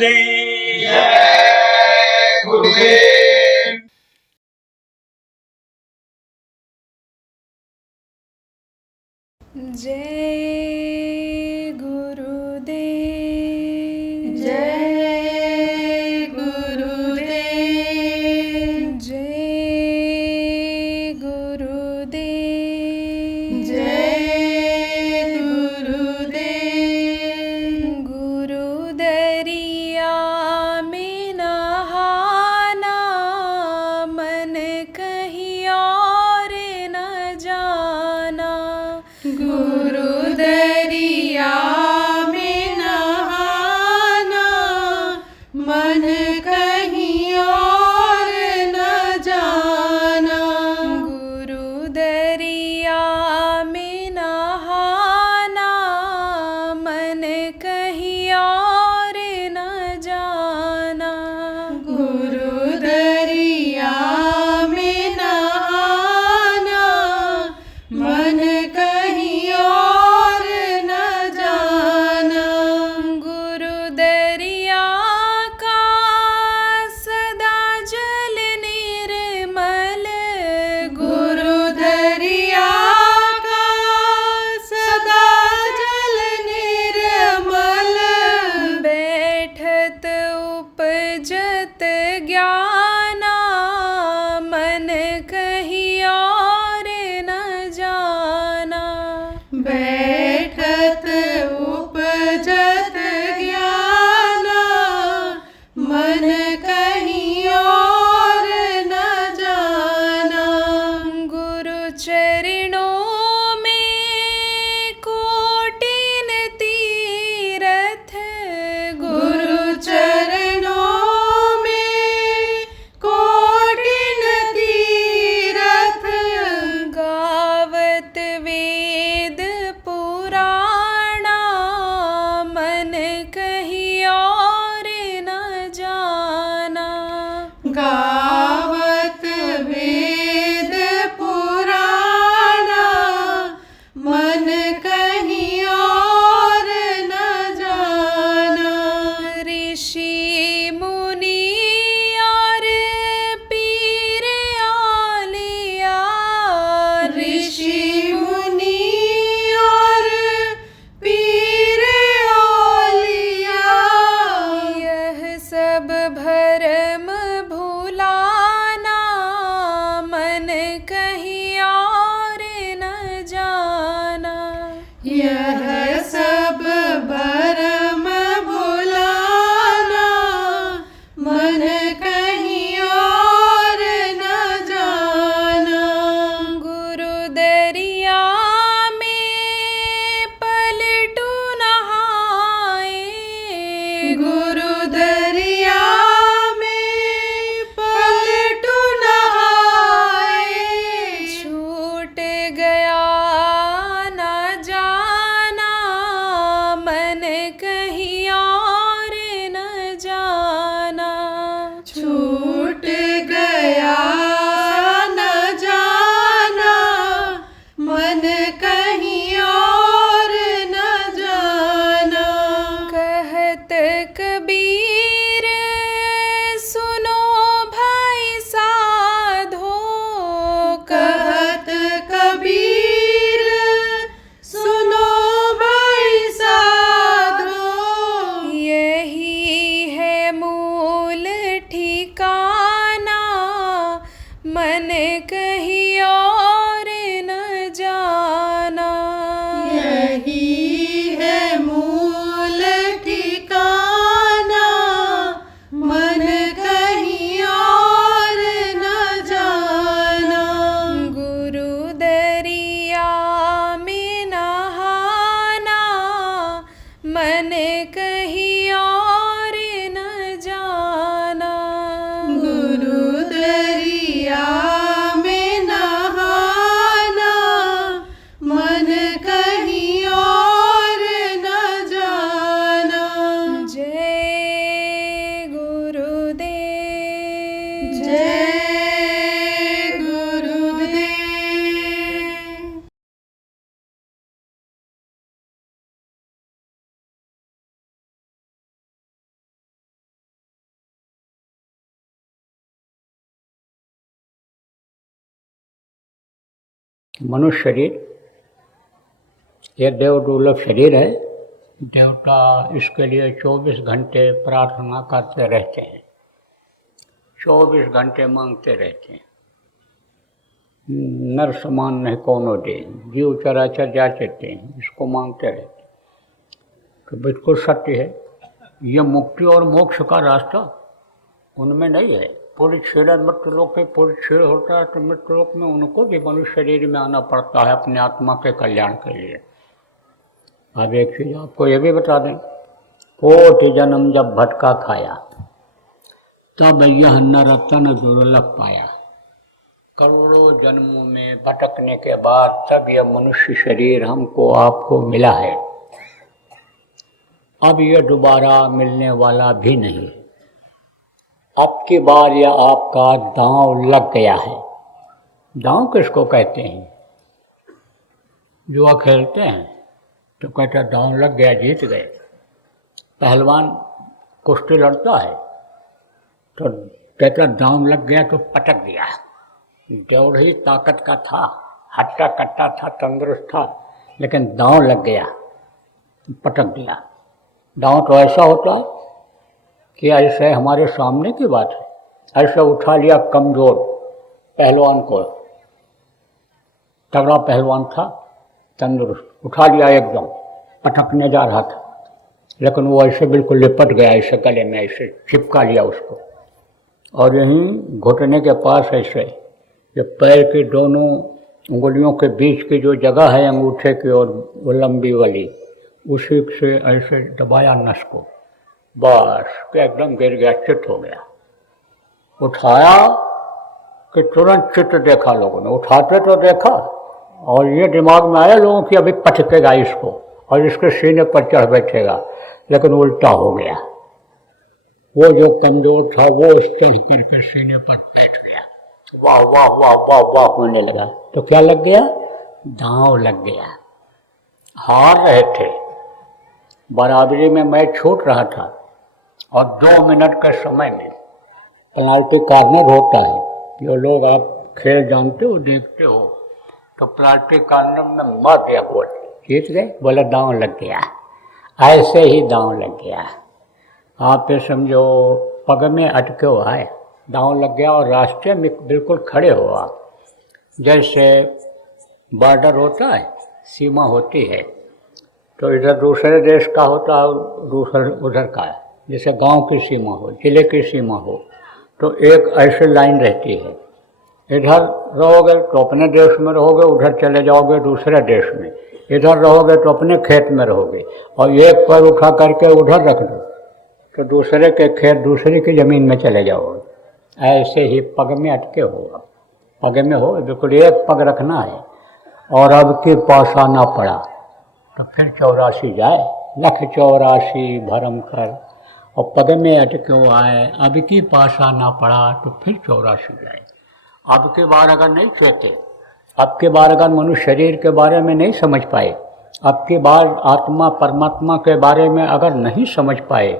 गुरुदेव। जय गुरुदेव। जय गुरुदेव। जय गुरुदेव। जय गुरुदेव। जय गुरुदेव। गुरु दरिया में नहाना, मन कहीं और न जाना। गुरु दरिया में नहाना, मन कहीं और न जाना। गुरु दरिया में नहाना, मन कहीं और न जाना। गुरु दरिया में नहाना, मन कहीं और न जाना। गुरु दरिया का सदा जल निर्मल। गुरु दरिया का सदा जल निर्मल। बैठत उपजत ज्ञाना, मन कहीं और न जाना। बैठत उपजत ज्ञाना, मन कहीं और न जाना। गुरु चरणों में कोटिन तीरथ। गुरु चरणों में कोटिन तीरथ। गावत वेद पुराणा, मन कहीं और न जाना। गावत वेद पुराणा, मनुष्य शरीर ये देव दुर्लभ शरीर है। देवता इसके लिए 24 घंटे प्रार्थना करते रहते हैं, 24 घंटे मांगते रहते हैं। नर समान नहीं कोनो दे, जीव चराचर जाचते हैं, इसको मांगते रहते हैं। तो बिल्कुल सत्य है। ये मुक्ति और मोक्ष का रास्ता उनमें नहीं है। पूरी छेड़न मृत्यु लोक के पूरी छेड़ होता है तो मृत्यु लोक में उनको भी मनुष्य शरीर में आना पड़ता है अपने आत्मा के कल्याण के लिए। अब एक चीज़ आपको ये भी बता दें, कोटि जन्म जब भटका खाया तब यह न रतन दुर्लभ पाया। करोड़ों जन्मों में भटकने के बाद तब यह मनुष्य शरीर हमको आपको मिला है। अब यह दोबारा मिलने वाला भी नहीं। अब की बार यह आपका दांव लग गया है। दांव किसको कहते हैं? जुआ खेलते हैं तो कहता दांव लग गया, जीत गए। पहलवान कुश्ती लड़ता है तो कहता दांव लग गया तो पटक दिया। दौड़ ही ताकत का था, हट्टा कट्टा था, तंदुरुस्त था, लेकिन दांव लग गया, पटक दिया। दांव तो ऐसा होता है कि ऐसे हमारे सामने की बात है, ऐसे उठा लिया कमज़ोर पहलवान को, तगड़ा पहलवान था, तंदुरुस्त, उठा लिया एकदम, पटकने जा रहा था, लेकिन वो ऐसे बिल्कुल लिपट गया, ऐसे गले में ऐसे चिपका लिया उसको, और यहीं घुटने के पास ऐसे ये पैर की दोनों उंगलियों के बीच की जो जगह है अंगूठे की और वो लंबी वाली, उसी से ऐसे दबाया नस को, बस कि एकदम गिर गया, चित हो गया। उठाया कि तुरंत चित्त देखा लोगों ने, उठाते तो देखा और ये दिमाग में आया लोगों की अभी पटकेगा इसको और इसके सीने पर चढ़ बैठेगा, लेकिन उल्टा हो गया। वो जो कमजोर था वो चढ़ करके सीने पर बैठ गया, वाह वाह वाह वाह वाह होने लगा। तो क्या लग गया? दांव लग गया। हार रहे थे, बराबरी में मैच छूट रहा था और 2 मिनट के समय में पेनाल्टी कॉर्नर होता है। जो लोग आप खेल जानते हो, देखते हो, तो पेनाल्टी कॉर्नर में मार दिया गोल, जीत गए, बोला दांव लग गया। ऐसे ही दांव लग गया। आप ये समझो पग में अटके हुआ है, दांव लग गया और रास्ते में बिल्कुल खड़े हो आप। जैसे बॉर्डर होता है, सीमा होती है, तो इधर दूसरे देश का होता है, दूसरे उधर का है। जैसे गांव की सीमा हो, जिले की सीमा हो, तो एक ऐसी लाइन रहती है। इधर रहोगे तो अपने देश में रहोगे, उधर चले जाओगे दूसरे देश में, इधर रहोगे तो अपने खेत में रहोगे, और एक पैर उठा करके उधर रख दो तो दूसरे के खेत, दूसरे की ज़मीन में चले जाओगे। ऐसे ही पग में अटके हो, पग में हो, बिल्कुल एक पग रखना है। और अब की पासा ना पड़ा तो फिर 84 जाए, लख 84 भरम कर, और पग में अटके हो आए, अब की पासा ना पड़ा तो फिर 84 जाए। अब की बार अगर नहीं सोते, अब की बार अगर मनुष्य शरीर के बारे में नहीं समझ पाए, अब की बार आत्मा परमात्मा के बारे में अगर नहीं समझ पाए,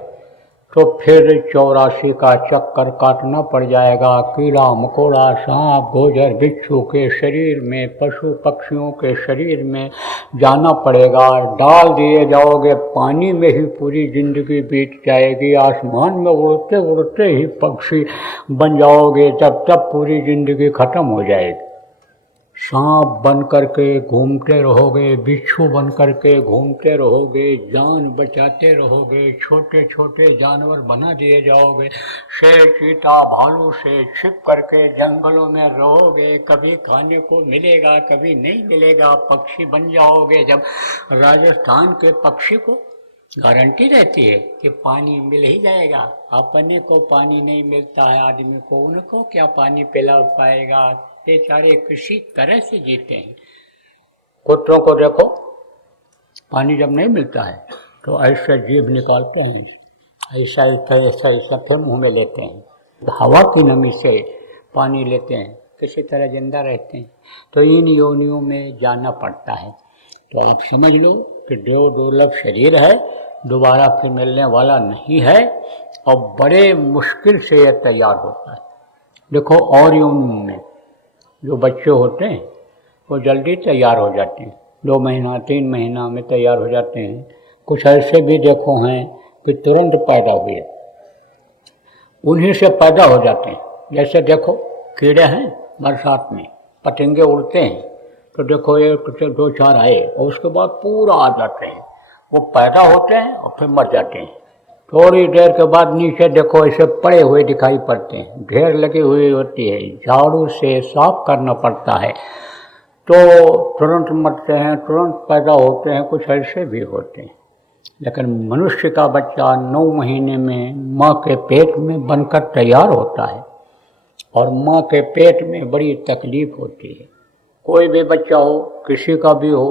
तो फिर 84 का चक्कर काटना पड़ जाएगा। कीड़ा मकोड़ा, सांप गोजर बिच्छू के शरीर में, पशु पक्षियों के शरीर में जाना पड़ेगा। डाल दिए जाओगे पानी में ही पूरी जिंदगी बीत जाएगी। आसमान में उड़ते उड़ते ही पक्षी बन जाओगे, तब पूरी जिंदगी खत्म हो जाएगी। सांप बन करके घूमते रहोगे, बिच्छू बन करके घूमते रहोगे, जान बचाते रहोगे, छोटे छोटे जानवर बना दिए जाओगे, शेर चीता भालू से छिप करके जंगलों में रहोगे। कभी खाने को मिलेगा, कभी नहीं मिलेगा, पक्षी बन जाओगे। जब राजस्थान के पक्षी को गारंटी रहती है कि पानी मिल ही जाएगा, अपने को पानी नहीं मिलता है आदमी को, उनको क्या पानी पिला पाएगा? बेचारे किसी तरह से जीते हैं। कुत्तों को देखो, पानी जब नहीं मिलता है तो ऐसा जीभ निकालते हैं, ऐसा ऐसा फिर मुँह में लेते हैं, हवा की नमी से पानी लेते हैं, किसी तरह जिंदा रहते हैं। तो इन योनियों में जाना पड़ता है। तो आप समझ लो कि देव दुर्लभ शरीर है, दोबारा फिर मिलने वाला नहीं है, और बड़े मुश्किल से यह तैयार होता है। देखो और योनियों में जो बच्चे होते हैं वो जल्दी तैयार हो जाते हैं, 2 महीना 3 महीना में तैयार हो जाते हैं। कुछ ऐसे भी देखो हैं कि तुरंत पैदा हुए, उन्हीं से पैदा हो जाते हैं। जैसे देखो कीड़े हैं बरसात में, पतंगे उड़ते हैं, तो देखो 1 से 2 4 आए और उसके बाद पूरा आ जाते हैं। वो पैदा होते हैं और फिर मर जाते हैं। थोड़ी देर के बाद नीचे देखो ऐसे पड़े हुए दिखाई पड़ते हैं, ढेर लगी हुई होती है, झाड़ू से साफ करना पड़ता है, तो तुरंत मरते हैं, तुरंत पैदा होते हैं। कुछ ऐसे भी होते हैं। लेकिन मनुष्य का बच्चा 9 महीने में माँ के पेट में बनकर तैयार होता है, और माँ के पेट में बड़ी तकलीफ होती है। कोई भी बच्चा हो, किसी का भी हो,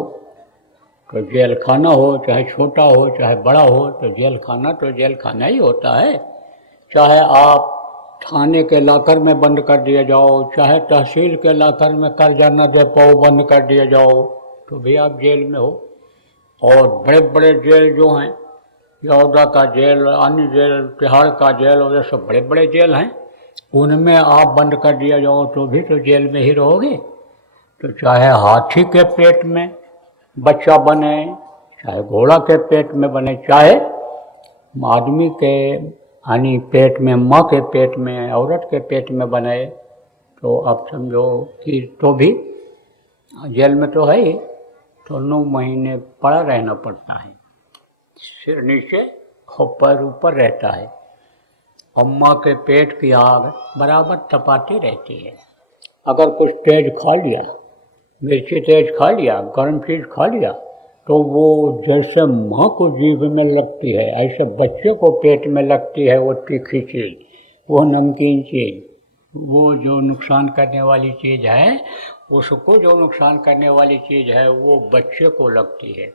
तो जेल खाना हो, चाहे छोटा हो चाहे बड़ा हो, तो जेल खाना तो जेल खाना ही होता है। चाहे आप थाने के लाकर में बंद कर दिया जाओ, चाहे तहसील के लाकर में कर्जा न दे पाओ बंद कर दिया जाओ, तो भी आप जेल में हो। और बड़े बड़े जेल जो हैं, यौदा का जेल, अन्य जेल, तिहाड़ का जेल, और ये सब बड़े बड़े जेल हैं, उनमें आप बंद कर दिया जाओ तो भी तो जेल में ही रहोगे। तो चाहे हाथी के पेट में बच्चा बने, चाहे घोड़ा के पेट में बने, चाहे आदमी के यानी पेट में, माँ के पेट में, औरत के पेट में बने, तो अब समझो कि तो भी जेल में तो है ही। तो 9 महीने पड़ा रहना पड़ता है, सिर नीचे और पैर ऊपर रहता है। अम्मा के पेट की आग बराबर तपाती रहती है। अगर कुछ तेज खा लिया, मिर्ची तेज खा लिया, गर्म चीज़ खा लिया, तो वो जैसे माँ को जीभ में लगती है, ऐसे बच्चे को पेट में लगती है वो तीखी चीज़, वो नमकीन चीज़, वो जो नुकसान करने वाली चीज़ है, उसको जो नुकसान करने वाली चीज़ है वो बच्चे को लगती है।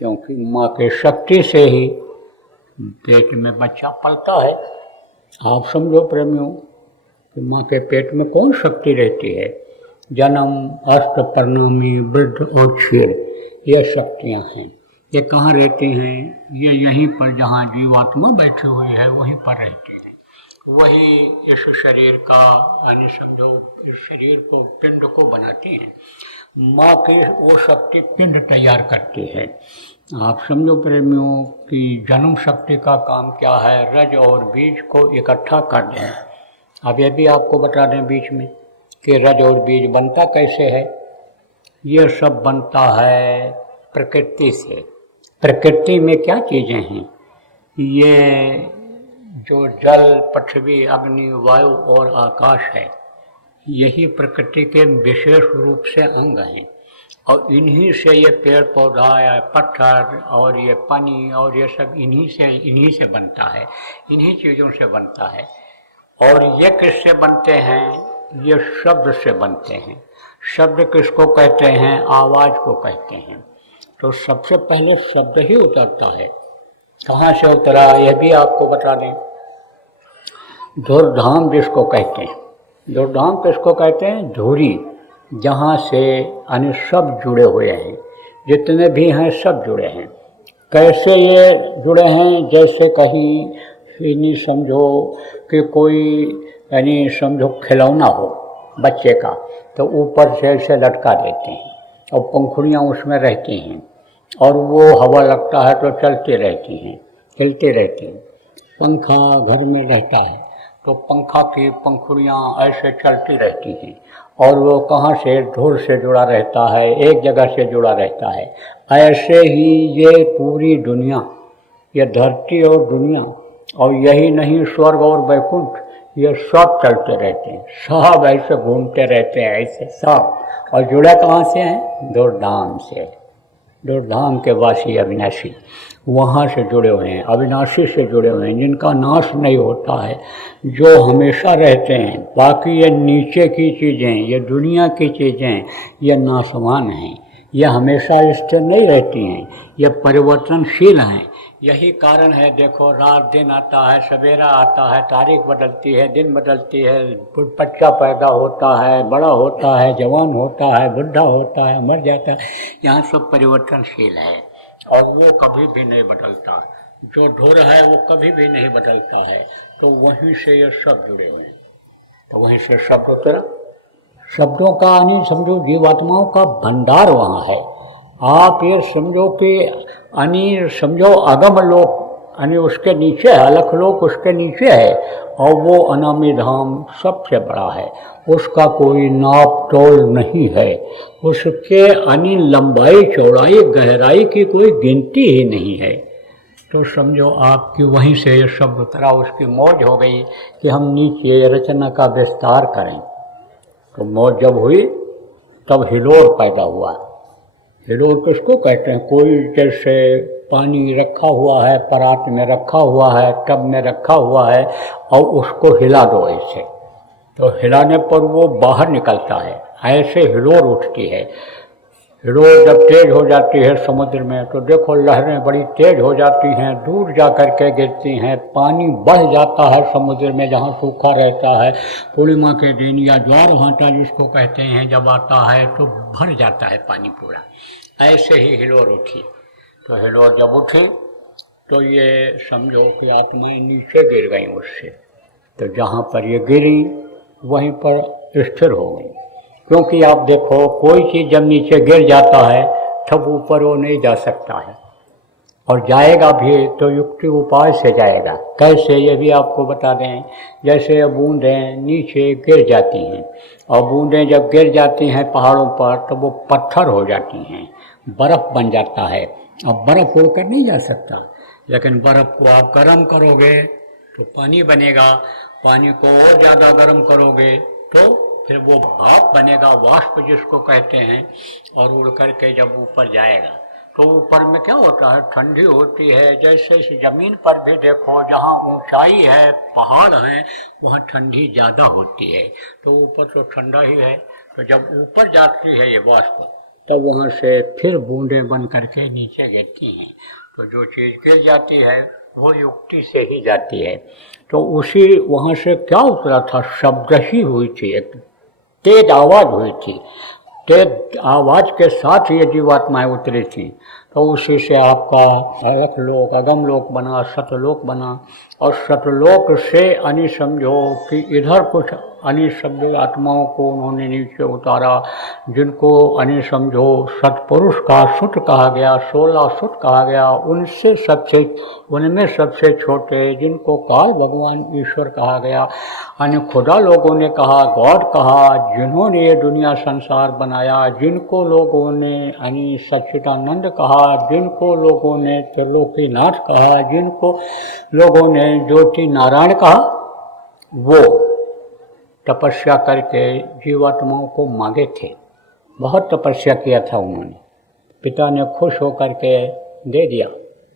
क्योंकि माँ की शक्ति से ही पेट में बच्चा पलता है। आप समझो प्रेमियों कि माँ के पेट में कौन शक्ति रहती है? जन्म, अष्ट परिणामी, वृद्ध और क्षीण, ये शक्तियाँ हैं। ये कहाँ रहती हैं? ये यहीं पर जहाँ जीवात्मा बैठी हुई है वहीं पर रहती हैं। वही इस शरीर का यानी समझो इस शरीर को, पिंड को बनाती हैं। माँ के वो शक्ति पिंड तैयार करती है। आप समझो प्रेमियों कि जन्म शक्ति का काम क्या है? रज और बीज को इकट्ठा कर दें। अब ये भी आपको बता दें बीच में कि रज और बीज बनता कैसे है। ये सब बनता है प्रकृति से। प्रकृति में क्या चीज़ें हैं? ये जो जल, पृथ्वी, अग्नि, वायु और आकाश है, यही प्रकृति के विशेष रूप से अंग हैं। और इन्हीं से ये पेड़ पौधा या पत्थर और ये पानी और ये सब इन्हीं से बनता है, इन्हीं चीज़ों से बनता है। और ये किससे बनते हैं? ये शब्द से बनते हैं। शब्द किसको कहते हैं? आवाज़ को कहते हैं। तो सबसे पहले शब्द ही उतरता है। कहाँ से उतरा यह भी आपको बता दें। धुरधाम जिसको कहते हैं, धुरधाम किसको कहते हैं? धुरी, जहाँ से यानी सब जुड़े हुए हैं, जितने भी हैं सब जुड़े हैं। कैसे ये जुड़े हैं? जैसे कहीं इन्हीं समझो कि कोई यानी समझो खिलौना हो बच्चे का, तो ऊपर से ऐसे लटका देते हैं और पंखुड़ियाँ उसमें रहती हैं और वो हवा लगता है तो चलती रहती हैं, हिलती रहती हैं। पंखा घर में रहता है तो पंखा की पंखुड़ियाँ ऐसे चलती रहती हैं और वो कहाँ से? धुर से जुड़ा रहता है, एक जगह से जुड़ा रहता है। ऐसे ही ये पूरी दुनिया, ये धरती और दुनिया, और यही नहीं स्वर्ग और वैकुंठ, ये सब चलते रहते हैं, सब ऐसे घूमते रहते हैं ऐसे सब। और जुड़ा कहाँ से हैं? धुरधाम से। धुरधाम के वासी अविनाशी वहाँ से जुड़े हुए हैं, अविनाशी से जुड़े हुए हैं, जिनका नाश नहीं होता है, जो हमेशा रहते हैं। बाकी ये नीचे की चीज़ें, ये दुनिया की चीज़ें, ये नाशवान हैं, ये हमेशा स्थिर नहीं रहती हैं, ये परिवर्तनशील हैं। यही कारण है, देखो रात दिन आता है, सवेरा आता है, तारीख बदलती है, दिन बदलती है, बच्चा पैदा होता है, बड़ा होता है, जवान होता है, बुढ़ा होता है, मर जाता है। यहाँ सब परिवर्तनशील है और वो कभी भी नहीं बदलता। जो धुर है वो कभी भी नहीं बदलता है। तो वहीं से ये सब जुड़े हुए हैं। तो वहीं से शब्द उतरा, शब्दों का यानी समझो जीवात्माओं का भंडार वहाँ है। आप ये समझो कि यानी समझो अगम लोक यानी उसके नीचे है, अलख लोक उसके नीचे है, और वो अनामी धाम सबसे बड़ा है, उसका कोई नाप तोल नहीं है, उसके यानी लंबाई चौड़ाई गहराई की कोई गिनती ही नहीं है। तो समझो आपकी वहीं से ये शब्द उतरा, उसकी मौज हो गई कि हम नीचे रचना का विस्तार करें। तो मौज जब हुई तब हिलोर पैदा हुआ। हिलोर किसको कहते हैं? कोई जैसे पानी रखा हुआ है, परात में रखा हुआ है, टब में रखा हुआ है, और उसको हिला दो ऐसे, तो हिलाने पर वो बाहर निकलता है, ऐसे हिलोर उठती है। हिलोर जब तेज हो जाती है समुद्र में तो देखो लहरें बड़ी तेज हो जाती हैं, दूर जा कर के गिरती हैं, पानी बढ़ जाता है समुद्र में जहाँ सूखा रहता है। पूर्णिमा के दिन या ज्वार भाटा जिसको कहते हैं जब आता है तो भर जाता है पानी पूरा। ऐसे ही हिलोर उठी। तो हिलोर जब उठी तो ये समझो कि आत्माएं नीचे गिर गई उससे, तो जहाँ पर ये गिरी वहीं पर स्थिर हो गई। क्योंकि आप देखो कोई चीज़ जब नीचे गिर जाता है तब ऊपर वो नहीं जा सकता है, और जाएगा भी तो युक्ति उपाय से जाएगा। कैसे, ये भी आपको बता दें। जैसे बूंदें नीचे गिर जाती हैं, और बूंदें जब गिर जाती हैं पहाड़ों पर तो वो पत्थर हो जाती हैं, बर्फ़ बन जाता है। अब बर्फ़ उड़कर नहीं जा सकता, लेकिन बर्फ़ को आप गर्म करोगे तो पानी बनेगा, पानी को और ज़्यादा गर्म करोगे तो फिर वो भाप बनेगा, वाष्प जिसको कहते हैं, और उड़ करके जब ऊपर जाएगा तो ऊपर में क्या होता है? ठंडी होती है। जैसे इस ज़मीन पर भी देखो जहाँ ऊंचाई है, पहाड़ हैं, वहाँ ठंडी ज़्यादा होती है, तो ऊपर तो ठंडा ही है। तो जब ऊपर जाती है ये वाष्प तब वहाँ से फिर बूंदें बन करके नीचे गिरती हैं। तो जो चीज़ गिर जाती है वो युक्ति से ही जाती है। तो उसी वहाँ से क्या उतरा था? शब्द ही हुई थी, एक तेज आवाज़ हुई थी, तेज आवाज़ के साथ ये जीवात्माएँ उतरी थी। तो उसी से आपका अलख लोक, अगम लोक बना, सतलोक बना, और सतलोक से यानी समझो कि इधर कुछ यानी शब्द आत्माओं को उन्होंने नीचे उतारा, जिनको यानी समझो सतपुरुष का सुत कहा गया, 16 सुत कहा गया, उनमें सबसे छोटे जिनको काल भगवान ईश्वर कहा गया, यानी खुदा लोगों ने कहा, गॉड कहा, जिन्होंने ये दुनिया संसार बनाया, जिनको लोगों ने यानी सच्चिदानंद कहा, जिनको लोगों ने त्रिलोकीनाथ कहा, जिनको लोगों ने ज्योति नारायण कहा, वो तपस्या करके जीवात्माओं को मांगे थे। बहुत तपस्या किया था उन्होंने, पिता ने खुश होकर के दे दिया।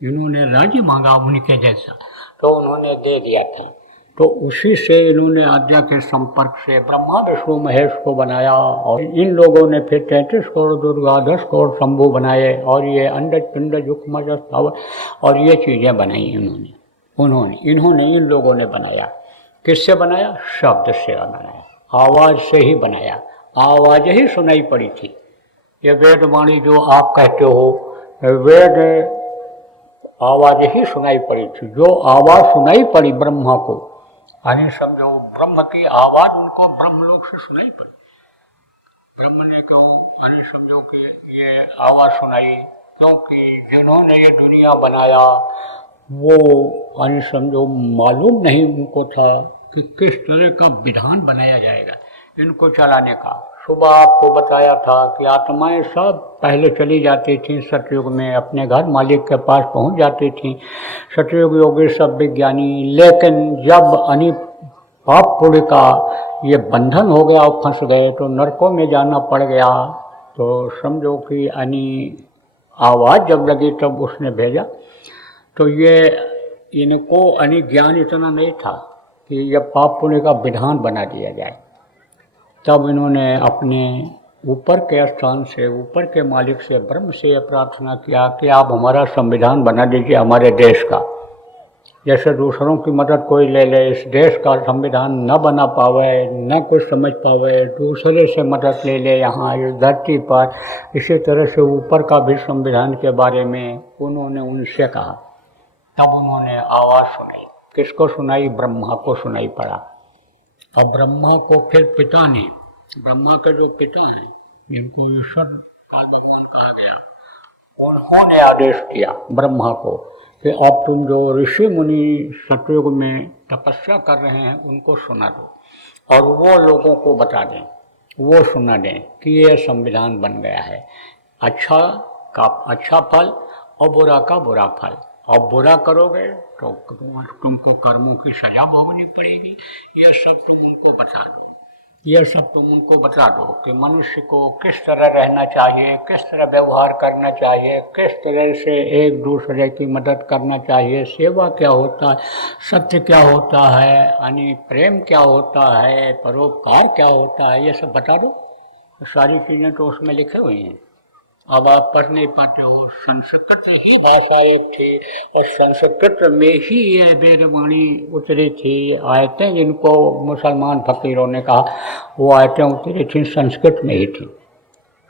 इन्होंने राज्य मांगा उनके जैसा, तो उन्होंने दे दिया था। तो उसी से इन्होंने आज्ञा के संपर्क से ब्रह्मा विष्णु महेश को बनाया, और इन लोगों ने फिर 33 करोड़ दुर्गा, 10 करोड़ शंभु बनाए, और ये अंडज पिंडज युक्मज स्थावर और ये चीज़ें बनाई इन्होंने इन लोगों ने बनाया। किससे बनाया? शब्द से बनाया, आवाज़ से ही बनाया। आवाज़ ही सुनाई पड़ी थी। ये वेदवाणी जो आप कहते हो, वेद आवाज़ ही सुनाई पड़ी थी। जो आवाज़ सुनाई पड़ी ब्रह्मा को, यानी समझो ब्रह्म की आवाज़ उनको ब्रह्मलोक से सुनाई पड़ी। ब्रह्म ने क्यों यानी समझो कि ये आवाज़ सुनाई? क्योंकि जिन्होंने ये दुनिया बनाया वो यानी समझो मालूम नहीं उनको था कि किस तरह का विधान बनाया जाएगा इनको चलाने का। सुबह आपको बताया था कि आत्माएं सब पहले चली जाती थीं सतयुग में, अपने घर मालिक के पास पहुंच जाती थीं, सतयुग योगी सब विज्ञानी। लेकिन जब अनि पाप पुण्य का ये बंधन हो गया और फंस गए तो नरकों में जाना पड़ गया। तो समझो कि अनि आवाज़ जब लगी तब उसने भेजा। तो ये इनको अनि ज्ञान इतना नहीं था कि ये पाप पुण्य का विधान बना दिया जाए। तब इन्होंने अपने ऊपर के स्थान से, ऊपर के मालिक से, ब्रह्म से प्रार्थना किया कि आप हमारा संविधान बना दीजिए हमारे देश का। जैसे दूसरों की मदद कोई ले ले, इस देश का संविधान न बना पावे, न कुछ समझ पावे, दूसरे से मदद ले ले यहाँ इस धरती पर। इसी तरह से ऊपर का भी संविधान के बारे में उन्होंने उनसे कहा। तब उन्होंने आवाज़ सुनाई। किसको सुनाई? ब्रह्मा को सुनाई पड़ा। अब ब्रह्मा को फिर पिता ने ब्रह्मा के जो पिता हैं, जिनको ईश्वर काल भगवान कहा गया, उन्होंने आदेश किया ब्रह्मा को कि अब तुम जो ऋषि मुनि सतयुग में तपस्या कर रहे हैं उनको सुना दो और वो लोगों को बता दें, वो सुना दें कि ये संविधान बन गया है, अच्छा का अच्छा फल और बुरा का बुरा फल। और बुरा करोगे तो तुमको कर्मों की सजा भोगनी पड़ेगी। ये सब तुम उनको बता दो, ये सब तुम उनको बता दो कि मनुष्य को किस तरह रहना चाहिए, किस तरह व्यवहार करना चाहिए, किस तरह से एक दूसरे की मदद करना चाहिए, सेवा क्या होता है, सत्य क्या होता है, यानी प्रेम क्या होता है, परोपकार क्या होता है, ये सब बता दो। सारी चीज़ें तो उसमें लिखे हुई हैं। अब आप पढ़ नहीं पाते हो। संस्कृत ही भाषा एक थी और संस्कृत में ही ये वेदवाणी उतरी थी। आयतें जिनको मुसलमान फकीरों ने कहा, वो आयतें उतरी थी संस्कृत में ही थी।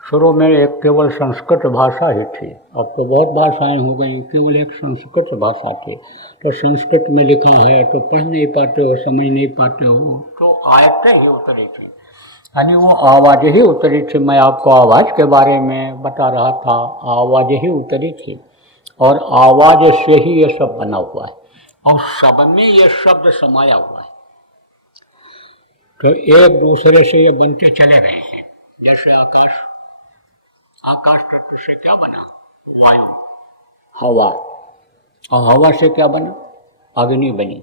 शुरू में एक केवल संस्कृत भाषा ही थी, अब तो बहुत भाषाएं हो गई, केवल एक संस्कृत भाषा थी। तो संस्कृत में लिखा है तो पढ़ नहीं पाते हो, समझ नहीं पाते हो, तो आयतें ही उतरी थी, यानी वो आवाज़ ही उतरी थी। मैं आपको आवाज़ के बारे में बता रहा था, आवाज़ ही उतरी थी और आवाज़ से ही ये सब बना हुआ है और सब में ये शब्द समाया हुआ है। तो एक दूसरे से ये बनते चले गए हैं। जैसे आकाश, आकाश से क्या बना? वायु, हवा, और हवा से क्या बना? अग्नि बनी,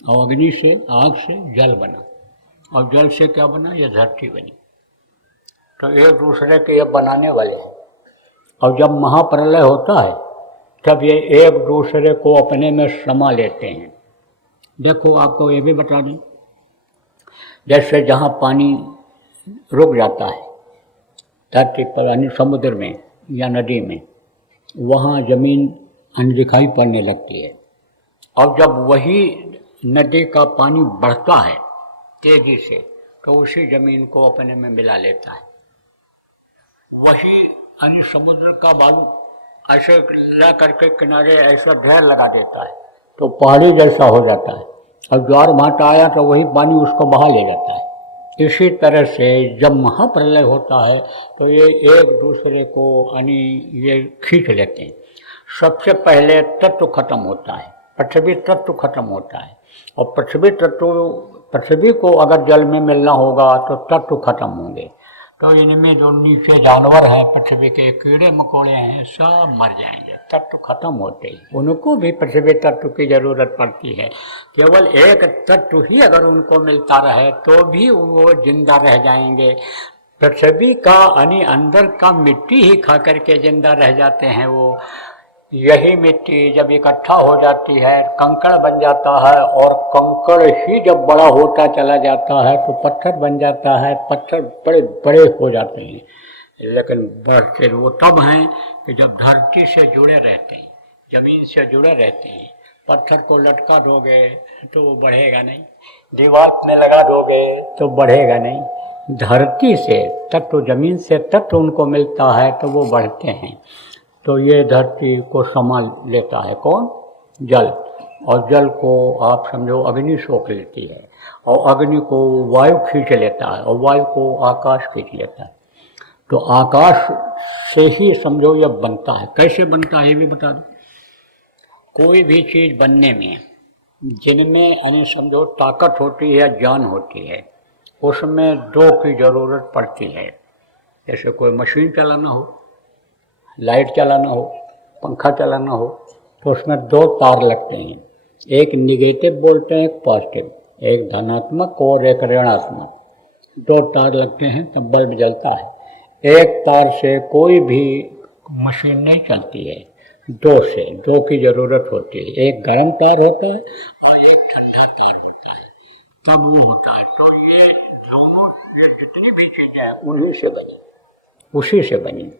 और अग्नि से, आग से जल बना, और जल से क्या बना? ये धरती बनी। तो एक दूसरे के ये बनाने वाले हैं। और जब महाप्रलय होता है तब ये एक दूसरे को अपने में समा लेते हैं। देखो आपको ये भी बता दूं, जैसे जहाँ पानी रुक जाता है धरती पर, यानी समुद्र में या नदी में, वहाँ जमीन अनदिखाई पड़ने लगती है। और जब वही नदी का पानी बढ़ता है तेजी से, तो उसी जमीन को अपने में मिला लेता है। वही यानी समुद्र का बालू ऐसे ला करके किनारे ऐसा ढेर लगा देता है तो पहाड़ी जैसा हो जाता है, और ज्वार भाटा आया तो वही पानी उसको बहा ले जाता है। इसी तरह से जब महाप्रलय होता है तो ये एक दूसरे को यानी ये खींच लेते हैं। सबसे पहले तत्व खत्म होता है, पृथ्वी तत्व खत्म होता है, और पृथ्वी को अगर जल में मिलना होगा तो तत्व खत्म होंगे। तो इनमें जो नीचे जानवर हैं, पृथ्वी के कीड़े मकोड़े हैं, सब मर जाएंगे तत्व खत्म होते ही। उनको भी पृथ्वी तत्व की जरूरत पड़ती है। केवल एक तत्व ही अगर उनको मिलता रहे तो भी वो जिंदा रह जाएंगे। पृथ्वी का यानी अंदर का मिट्टी ही खा करके जिंदा रह जाते हैं वो। यही मिट्टी जब इकट्ठा हो जाती है कंकड़ बन जाता है, और कंकड़ ही जब बड़ा होता चला जाता है तो पत्थर बन जाता है। पत्थर बड़े बड़े हो जाते हैं, लेकिन बढ़ते वो तब हैं कि जब धरती से जुड़े रहते हैं, जमीन से जुड़े रहते हैं। पत्थर को लटका दोगे तो वो बढ़ेगा नहीं, दीवार में लगा दोगे तो बढ़ेगा नहीं। धरती से तत्व, जमीन से तत्व उनको मिलता है तो वो बढ़ते हैं। तो ये धरती को संभाल लेता है कौन? जल। और जल को आप समझो अग्नि सोख लेती है, और अग्नि को वायु खींच लेता है, और वायु को आकाश खींच लेता है। तो आकाश से ही समझो यह बनता है। कैसे बनता है ये भी बता दो। कोई भी चीज़ बनने में जिनमें यानी समझो ताकत होती है, जान होती है, उसमें दो की ज़रूरत पड़ती है। जैसे कोई मशीन चलाना हो, लाइट चलाना हो, पंखा चलाना हो, तो उसमें दो तार लगते हैं। एक निगेटिव बोलते हैं, एक पॉजिटिव, एक धनात्मक और एक ऋणात्मक। दो तार लगते हैं तब बल्ब जलता है। एक तार से कोई भी मशीन नहीं चलती है, दो की ज़रूरत होती है। एक गर्म तार होता है और एक ठंडा तार होता है, तब वो होता है। तो ये दोनों जितनी भी चीज़ें हैं उन्हीं से बनी, उसी से बनी।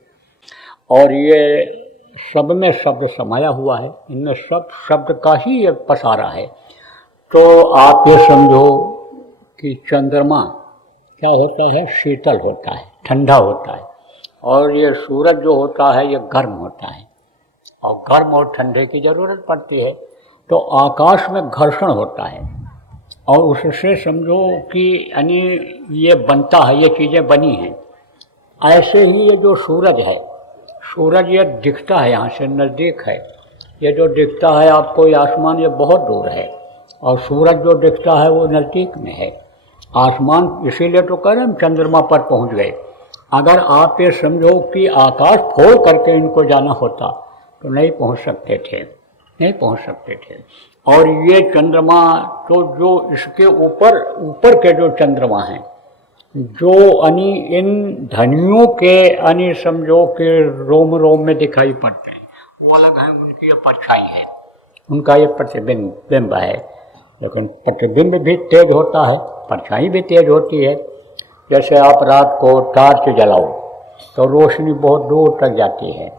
और ये सब में शब्द समाया हुआ है, इनमें सब शब्द का ही ये पसारा है। तो आप ये समझो कि चंद्रमा क्या होता है? शीतल होता है, ठंडा होता है, और ये सूरज जो होता है ये गर्म होता है, और गर्म और ठंडे की ज़रूरत पड़ती है। तो आकाश में घर्षण होता है, और उससे समझो कि यानी ये बनता है, ये चीज़ें बनी हैं। ऐसे ही ये जो सूरज है, सूरज ये दिखता है यहाँ से नज़दीक है, ये जो दिखता है आपको ये आसमान ये बहुत दूर है, और सूरज जो दिखता है वो नज़दीक में है। आसमान इसीलिए तो कह रहे हम चंद्रमा पर पहुँच गए। अगर आप ये समझो कि आकाश फोड़ करके इनको जाना होता तो नहीं पहुँच सकते थे, नहीं पहुँच सकते थे। और ये चंद्रमा तो जो इसके ऊपर ऊपर के जो चंद्रमा हैं, जो यानी इन धनियों के यानी समझो कि रोम रोम में दिखाई पड़ते हैं, वो अलग हैं, उनकी ये परछाई है, उनका ये प्रतिबिंब है। लेकिन प्रतिबिंब भी तेज होता है, परछाई भी तेज होती है। जैसे आप रात को टार्च जलाओ तो रोशनी बहुत दूर तक जाती है,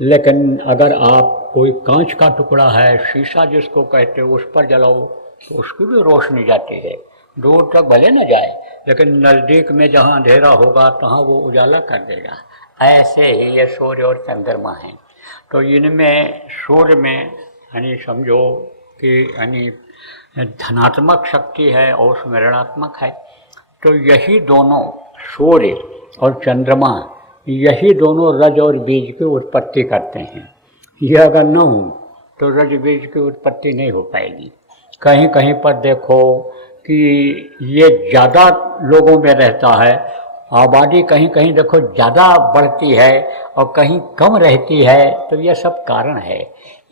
लेकिन अगर आप कोई कांच का टुकड़ा है, शीशा जिसको कहते हो, उस पर जलाओ तो उसकी भी रोशनी जाती है, दूर तक भले न जाए, लेकिन नज़दीक में जहाँ अंधेरा होगा तहाँ वो उजाला कर देगा। ऐसे ही ये सूर्य और चंद्रमा हैं। तो इनमें सूर्य में यानी समझो कि यानी धनात्मक शक्ति है और उसमें ऋणात्मक है। तो यही दोनों सूर्य और चंद्रमा, यही दोनों रज और बीज की उत्पत्ति करते हैं। यह अगर न हो तो रज बीज की उत्पत्ति नहीं हो पाएगी। कहीं कहीं पर देखो कि ये ज़्यादा लोगों में रहता है, आबादी कहीं कहीं देखो ज़्यादा बढ़ती है और कहीं कम रहती है। तो ये सब कारण है,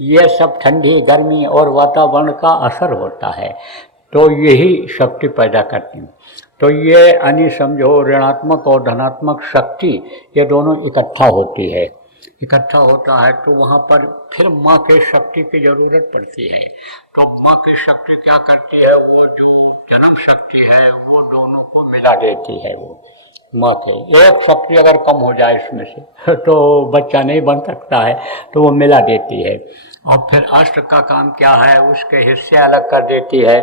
ये सब ठंडी गर्मी और वातावरण का असर होता है, तो यही शक्ति पैदा करती हैं। तो ये यानी समझो ऋणात्मक और धनात्मक शक्ति ये दोनों इकट्ठा होती है, इकट्ठा होता है तो वहाँ पर फिर माँ के शक्ति की ज़रूरत पड़ती है। तो माँ की शक्ति क्या करती है, वो जो जन्म शक्ति है वो दोनों को मिला देती है। वो माँ के एक शक्ति अगर कम हो जाए इसमें से तो बच्चा नहीं बन सकता है, तो वो मिला देती है। और फिर अष्ट का काम क्या है, उसके हिस्से अलग कर देती है।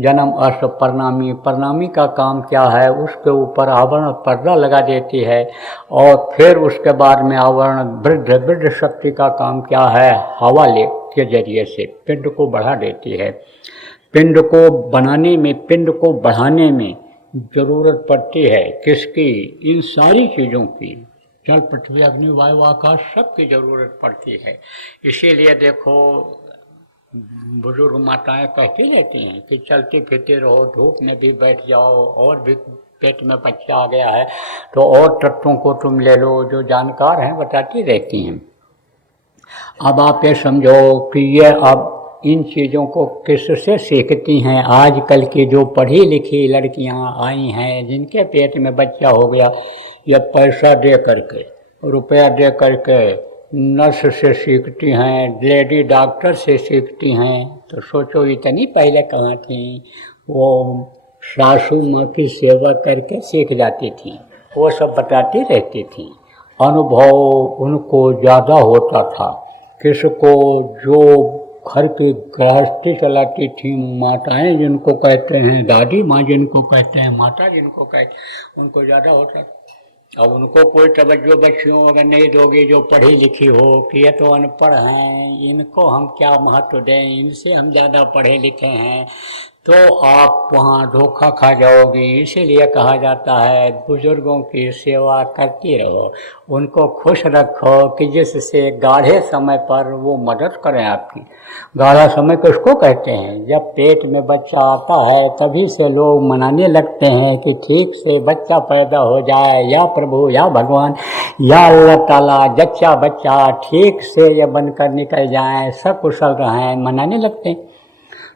जन्म अष्ट प्रणामी, प्रणामी का काम क्या है, उसके ऊपर आवरण पर्दा लगा देती है। और फिर उसके बाद में आवरण वृद्ध, वृद्ध शक्ति का काम क्या है, हवा ले के जरिए से पिंड को बढ़ा देती है। पिंड को बनाने में, पिंड को बढ़ाने में जरूरत पड़ती है किसकी, इन सारी चीज़ों की, जल पृथ्वी अग्नि वायु आकाश सब की जरूरत पड़ती है। इसीलिए देखो बुजुर्ग माताएं कहती रहती हैं कि चलती फिरती रहो, धूप में भी बैठ जाओ, और भी पेट में बच्चा आ गया है तो और तत्वों को तुम ले लो, जो जानकार हैं बताती रहती हैं। अब आप ये समझो कि ये अब इन चीज़ों को किससे सीखती हैं, आजकल की जो पढ़ी लिखी लड़कियां आई हैं जिनके पेट में बच्चा हो गया, या पैसा दे करके, रुपया दे करके नर्स से सीखती हैं, लेडी डॉक्टर से सीखती हैं। तो सोचो इतनी पहले कहाँ थी, वो सासू माँ की सेवा करके सीख जाती थी, वो सब बताती रहती थी। अनुभव उनको ज़्यादा होता था। किसको, जो घर की गृहस्थी चलाती थी माताएं जिनको कहते हैं, दादी माँ जिनको कहते हैं, माता जिनको कहते हैं, उनको ज़्यादा होता था। अब उनको कोई तवज्जो बच्चियों अगर नहीं दोगी जो पढ़ी लिखी हो कि ये तो अनपढ़ हैं, इनको हम क्या महत्व दें, इनसे हम ज़्यादा पढ़े लिखे हैं, तो आप वहाँ धोखा खा जाओगी। इसीलिए कहा जाता है बुजुर्गों की सेवा करती रहो, उनको खुश रखो कि जिससे गाढ़े समय पर वो मदद करें आपकी। गाढ़ा समय किसको कहते हैं, जब पेट में बच्चा आता है तभी से लोग मनाने लगते हैं कि ठीक से बच्चा पैदा हो जाए, या प्रभु या भगवान या अल्लाह ताला जच्चा बच्चा ठीक से ये बनकर निकल जाए, सकुशल रहें, मनाने लगते हैं।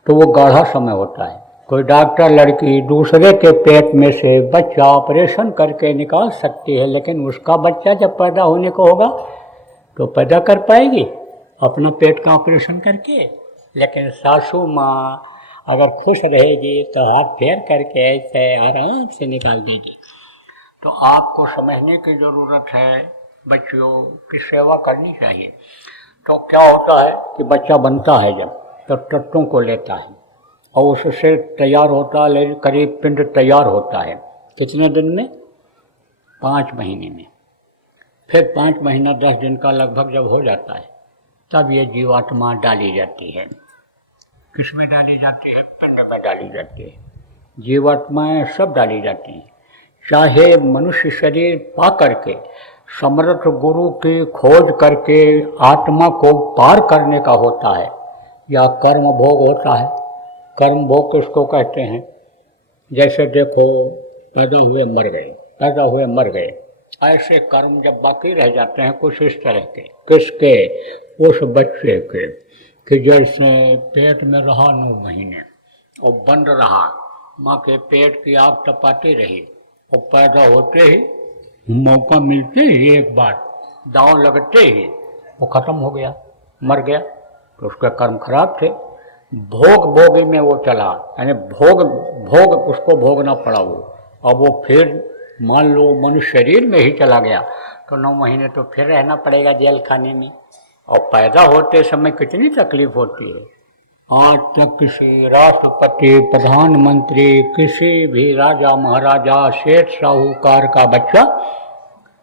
तो वो गाढ़ा समय होता है। कोई डॉक्टर लड़की दूसरे के पेट में से बच्चा ऑपरेशन करके निकाल सकती है, लेकिन उसका बच्चा जब पैदा होने को होगा तो पैदा कर पाएगी अपना पेट का ऑपरेशन करके। लेकिन सासू माँ अगर खुश रहेगी तो हाथ फेर करके ऐसे आराम से निकाल देगी। तो आपको समझने की ज़रूरत है, बच्चियों की सेवा करनी चाहिए। तो क्या होता है कि बच्चा बनता है जब, तो तत्वों को लेता है और उससे तैयार होता है, करीब पिंड तैयार होता है कितने दिन में, 5 महीने में। फिर 5 महीना 10 दिन का लगभग जब हो जाता है तब ये जीवात्मा डाली जाती है। किस में डाली जाती है, पिंड में डाली जाती है, जीवात्माएं सब डाली जाती हैं। चाहे मनुष्य शरीर पा करके समर्थ गुरु की खोज करके आत्मा को पार करने का होता है, या कर्म भोग होता है। कर्म भोग किसको कहते हैं? जैसे देखो, पैदा हुए मर गए, पैदा हुए मर गए, ऐसे कर्म जब बाकी रह जाते हैं कुछ इस तरह के। किसके? उस बच्चे के, कि जैसे पेट में रहा 9 महीने और बंद रहा, माँ के पेट की आग तपाती रही, और पैदा होते ही मौका मिलते ही एक बार दांव लगते ही वो खत्म हो गया, मर गया। तो उसके कर्म खराब थे। भोग भोगी में वो चला, यानी भोग उसको भोगना पड़ा वो। अब वो फिर मान लो मनुष्य शरीर में ही चला गया तो 9 महीने तो फिर रहना पड़ेगा जेल खाने में। और पैदा होते समय कितनी तकलीफ होती है। आज तक किसी राष्ट्रपति, प्रधानमंत्री, किसी भी राजा महाराजा, सेठ साहूकार का बच्चा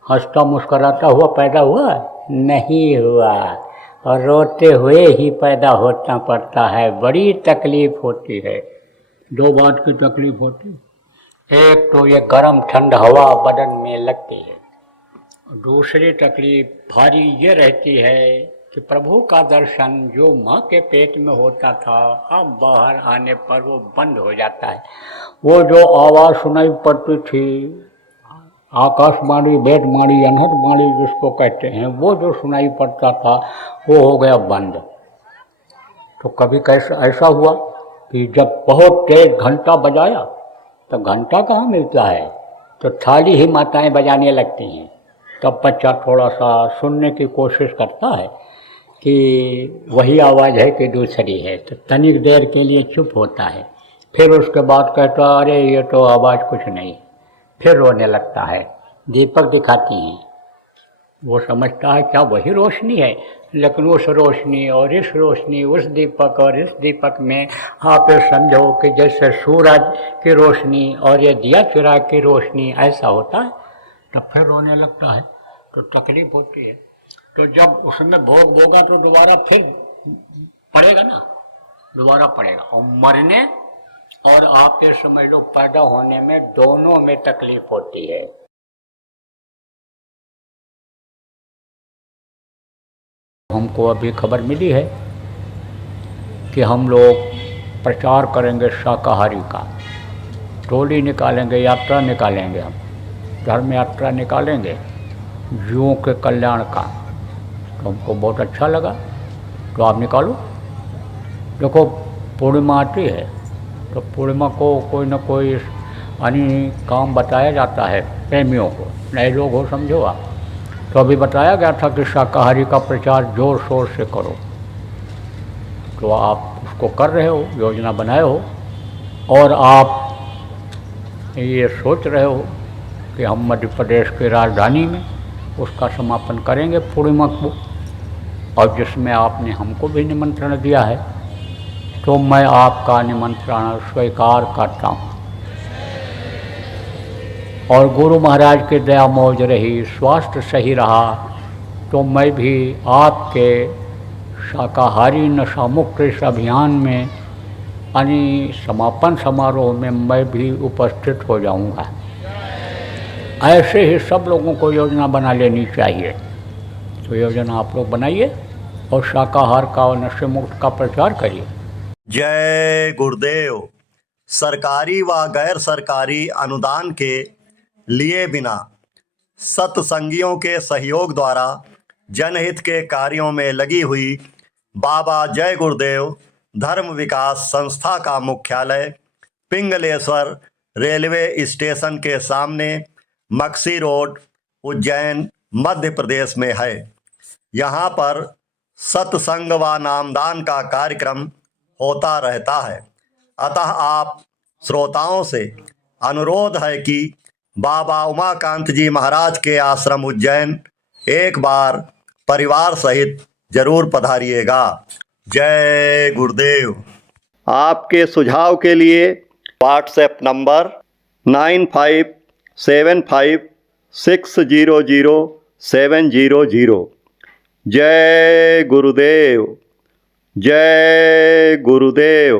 हंसता मुस्कराता हुआ पैदा हुआ नहीं हुआ, और रोते हुए ही पैदा होना पड़ता है। बड़ी तकलीफ होती है। 2 बात की तकलीफ होती है। एक तो ये गर्म ठंड हवा बदन में लगती है, दूसरी तकलीफ भारी ये रहती है कि प्रभु का दर्शन जो माँ के पेट में होता था, अब बाहर आने पर वो बंद हो जाता है। वो जो आवाज़ सुनाई पड़ती थी, आकाशवाणी, वेदवाणी, अनहदवाणी जिसको कहते हैं, वो जो सुनाई पड़ता था वो हो गया बंद। तो कभी कैसा ऐसा हुआ कि जब बहुत तेज घंटा बजाया तो घंटा कहाँ मिलता है, तो थाली ही माताएं बजाने लगती हैं। तब बच्चा थोड़ा सा सुनने की कोशिश करता है कि वही आवाज़ है कि दूसरी है, तो तनिक देर के लिए चुप होता है। फिर उसके बाद कहता अरे ये तो आवाज़ कुछ नहीं, फिर रोने लगता है। दीपक दिखाती हैं, वो समझता है क्या वही रोशनी है, लेकिन उस रोशनी और इस रोशनी, उस दीपक और इस दीपक में आप ये समझो कि जैसे सूरज की रोशनी और ये दिया चिराग की रोशनी ऐसा होता है। तब फिर रोने लगता है, तो तकलीफ होती है। तो जब उसमें भोग भोगा तो दोबारा फिर पड़ेगा ना, दोबारा पड़ेगा। और मरने और आप ये समझ लो पैदा होने में, दोनों में तकलीफ होती है। हमको अभी खबर मिली है कि हम लोग प्रचार करेंगे शाकाहारी का, टोली निकालेंगे, यात्रा निकालेंगे, हम धर्म यात्रा निकालेंगे जीवों के कल्याण का। तो हमको बहुत अच्छा लगा, तो आप निकालो। देखो पूर्णिमा आती है तो पूर्णिमा को कोई न कोई यानी काम बताया जाता है प्रेमियों को, नए लोग हो समझो आप। तो अभी बताया गया था कि शाकाहारी का प्रचार जोर शोर से करो, तो आप उसको कर रहे हो, योजना बनाए हो, और आप ये सोच रहे हो कि हम मध्य प्रदेश की राजधानी में उसका समापन करेंगे पूर्णिमा को, और जिसमें आपने हमको भी निमंत्रण दिया है, तो मैं आपका निमंत्रण स्वीकार करता हूँ। और गुरु महाराज की दया मौज रही, स्वास्थ्य सही रहा, तो मैं भी आपके शाकाहारी नशा मुक्त इस अभियान में यानी समापन समारोह में मैं भी उपस्थित हो जाऊंगा। ऐसे ही सब लोगों को योजना बना लेनी चाहिए। तो योजना आप लोग बनाइए और शाकाहार का और नशे मुक्त का प्रचार करिए। जय गुरुदेव। सरकारी व गैर सरकारी अनुदान के लिए बिना सत्संगियों के सहयोग द्वारा जनहित के कार्यों में लगी हुई बाबा जय गुरुदेव धर्म विकास संस्था का मुख्यालय पिंगलेश्वर रेलवे स्टेशन के सामने मक्सी रोड, उज्जैन, मध्य प्रदेश में है। यहाँ पर सत्संग व नामदान का कार्यक्रम होता रहता है। अतः आप श्रोताओं से अनुरोध है कि बाबा उमाकांत जी महाराज के आश्रम उज्जैन एक बार परिवार सहित जरूर पधारिएगा। जय गुरुदेव। आपके सुझाव के लिए व्हाट्सएप नंबर 9575600700। जय गुरुदेव। जय गुरुदेव।